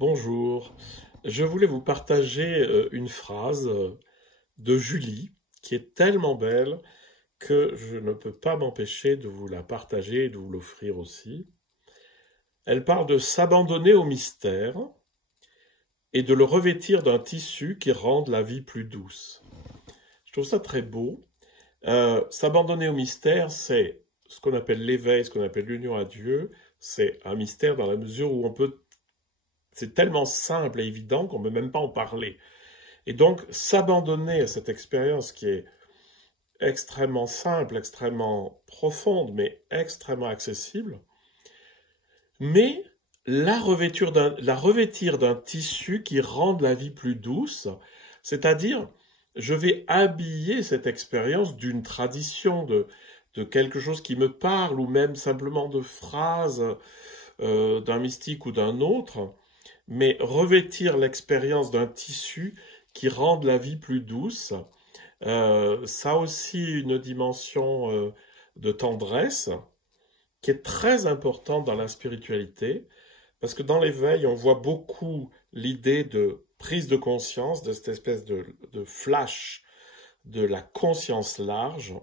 Bonjour, je voulais vous partager une phrase de Julie qui est tellement belle que je ne peux pas m'empêcher de vous la partager et de vous l'offrir aussi. Elle parle de s'abandonner au mystère et de le revêtir d'un tissu qui rende la vie plus douce. Je trouve ça très beau. S'abandonner au mystère, c'est ce qu'on appelle l'éveil, ce qu'on appelle l'union à Dieu. C'est un mystère dans la mesure où c'est tellement simple et évident qu'on ne peut même pas en parler. Et donc, s'abandonner à cette expérience qui est extrêmement simple, extrêmement profonde, mais extrêmement accessible, mais la revêtir d'un tissu qui rende la vie plus douce, c'est-à-dire, je vais habiller cette expérience d'une tradition, de quelque chose qui me parle, ou même simplement de phrases d'un mystique ou d'un autre, mais revêtir l'expérience d'un tissu qui rende la vie plus douce. Ça a aussi une dimension de tendresse qui est très importante dans la spiritualité, parce que dans l'éveil, on voit beaucoup l'idée de prise de conscience, de cette espèce de flash de la conscience large.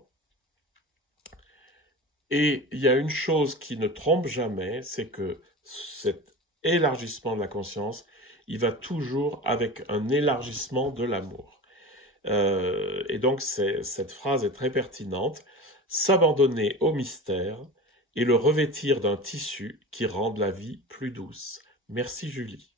Et il y a une chose qui ne trompe jamais, c'est que cet élargissement de la conscience, il va toujours avec un élargissement de l'amour. Et donc cette phrase est très pertinente. S'abandonner au mystère et le revêtir d'un tissu qui rende la vie plus douce. Merci Julie.